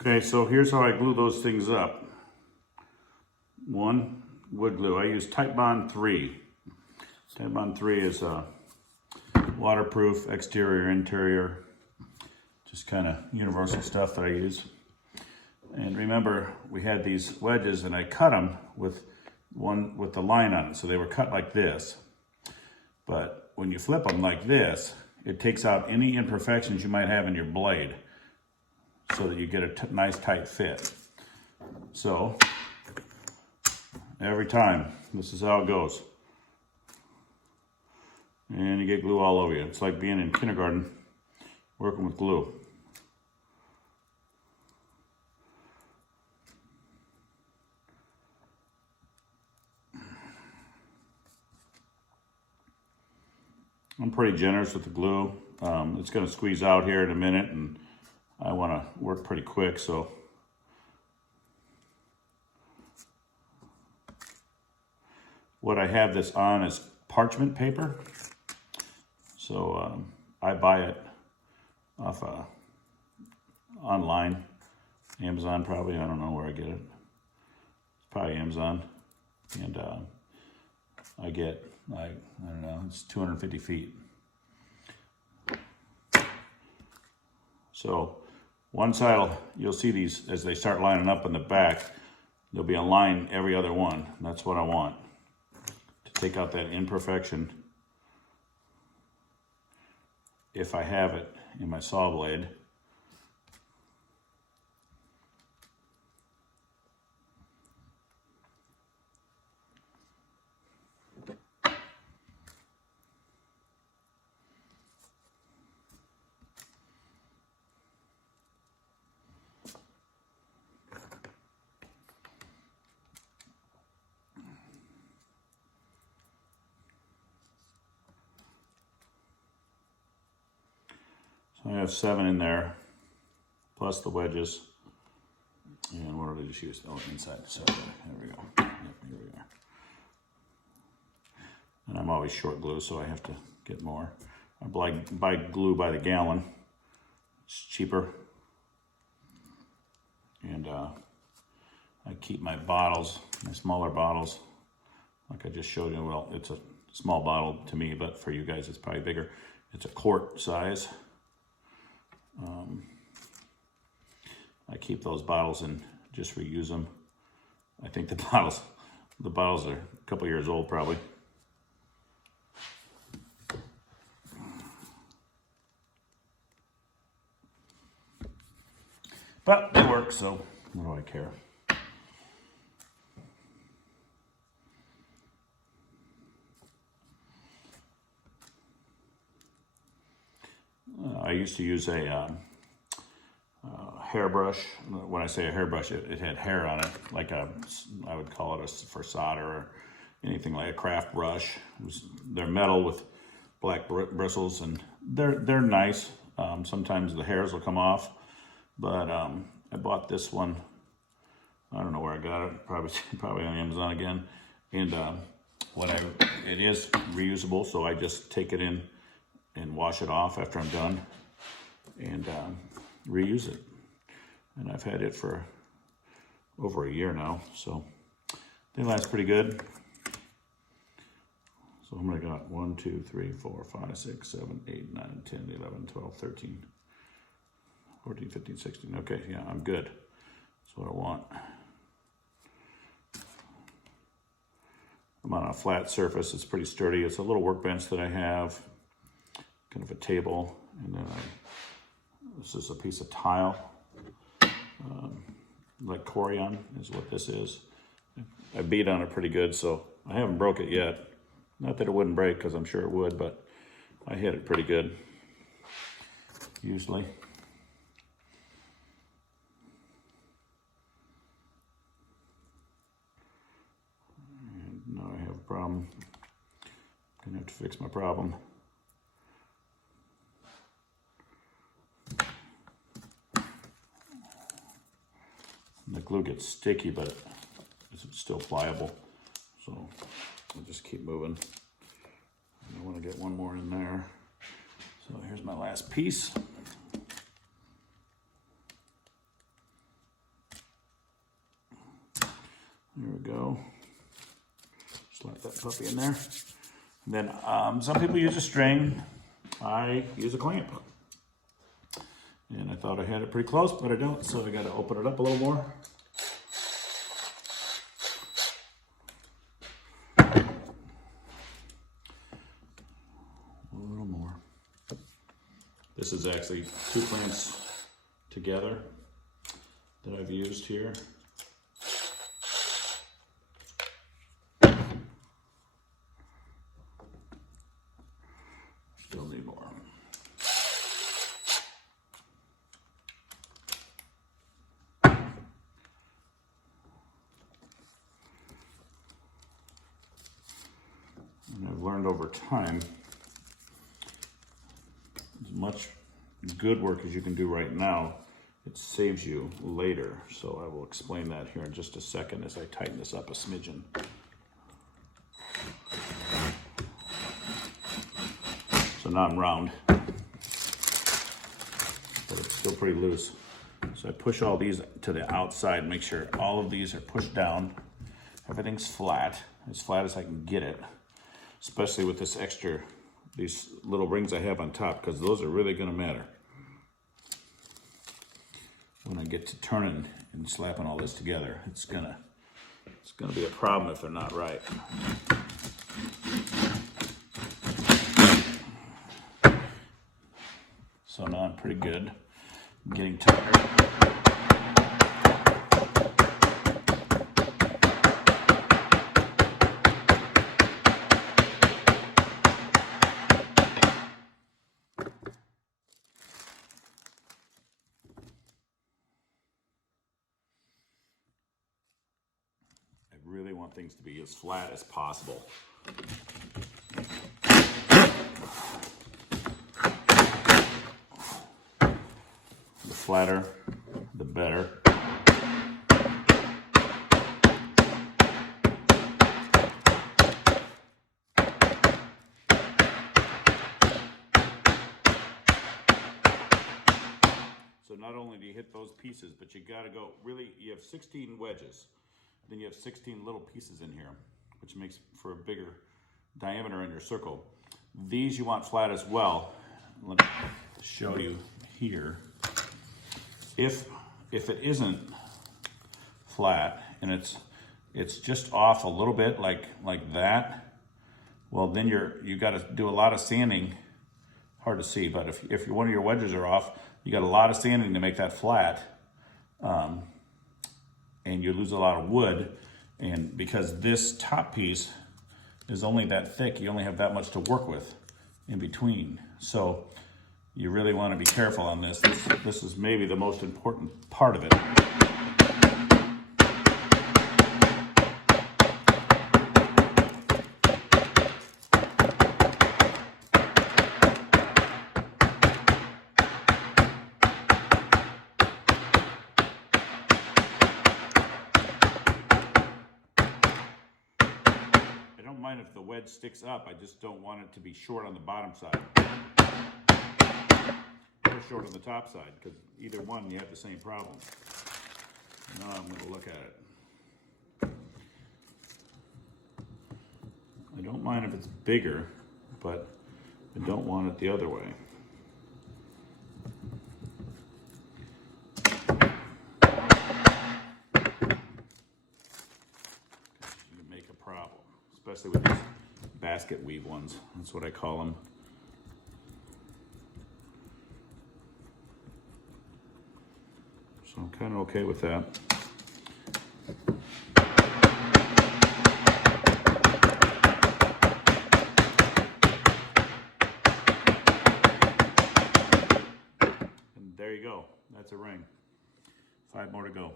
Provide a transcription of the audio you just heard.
Okay, so here's how I glue those things up. One, wood glue. I use Titebond 3. Titebond 3 is a waterproof exterior, interior, just kind of universal stuff that I use. And remember, we had these wedges and I cut them with the line on it. So they were cut like this. But when you flip them like this, it takes out any imperfections you might have in your blade so that you get a nice tight fit. So every time, this is how it goes. And you get glue all over you. It's like being in kindergarten working with glue. I'm pretty generous with the glue. It's going to squeeze out here in a minute, and I want to work pretty quick, so what I have this on is parchment paper. So I buy it off online, Amazon probably. I don't know where I get it. It's probably Amazon, and I get like, I don't know, it's 250 feet. So one side, you'll see these as they start lining up in the back, there'll be a line every other one. That's what I want, to take out that imperfection if I have it in my saw blade. So I have 7 in there, plus the wedges. And what did I just use? Oh, inside. So there we go. Yep, here we are. And I'm always short glue, so I have to get more. I buy glue by the gallon. It's cheaper. And I keep my bottles, my smaller bottles, like I just showed you. Well, it's a small bottle to me, but for you guys it's probably bigger. It's a quart size. I keep those bottles and just reuse them. I think the bottles are a couple years old probably. But they work, so what do I care? I used to use a hairbrush. When I say a hairbrush, it had hair on it, like I would call it for solder or anything, like a craft brush. They're metal with black bristles, and they're nice. Sometimes the hairs will come off, but I bought this one. I don't know where I got it. Probably on Amazon again. And it is reusable, so I just take it in and wash it off after I'm done, and reuse it. And I've had it for over a year now, so they last pretty good. So how many I got? 1, 2, 3, 4, 5, 6, 7, 8, 9, 10, 11, 12, 13, 14, 15, 16. Okay, yeah, I'm good. That's what I want. I'm on a flat surface. It's pretty sturdy. It's a little workbench that I have, kind of a table, and then this is a piece of tile, like Corian is what this is. I beat on it pretty good, so I haven't broke it yet. Not that it wouldn't break, because I'm sure it would, but I hit it pretty good, usually. And now I have a problem. I'm gonna have to fix my problem. The glue gets sticky, but it's still pliable. So I'll just keep moving. I want to get one more in there. So here's my last piece. There we go. Slap that puppy in there. And then some people use a string. I use a clamp. And I thought I had it pretty close, but I don't, so I got to open it up a little more. A little more. This is actually 2 clamps together that I've used here. Still need more. And I've learned over time, as much good work as you can do right now, it saves you later. So I will explain that here in just a second as I tighten this up a smidgen. So now I'm round, but it's still pretty loose. So I push all these to the outside, make sure all of these are pushed down. Everything's flat as I can get it, especially with this extra, these little rings I have on top, because those are really gonna matter when I get to turning and slapping all this together. It's gonna be a problem if they're not right. So now I'm pretty good. I'm getting tired. I really want things to be as flat as possible. The flatter, the better. So not only do you hit those pieces, but you gotta go, really, you have 16 wedges. Then you have 16 little pieces in here, which makes for a bigger diameter in your circle. These you want flat as well. Let me show you here. If it isn't flat and it's just off a little bit like that, well then you got to do a lot of sanding. Hard to see, but if one of your wedges are off, you got a lot of sanding to make that flat, and you lose a lot of wood. And because this top piece is only that thick, you only have that much to work with in between. So you really want to be careful on this. This is maybe the most important part of it. I don't mind if the wedge sticks up, I just don't want it to be short on the bottom side. Short on the top side, because either one you have the same problem. Now I'm going to look at it. I don't mind if it's bigger, but I don't want it the other way. You make a problem, especially with these basket weave ones. That's what I call them. So I'm kind of okay with that. And there you go. That's a ring. 5 more to go.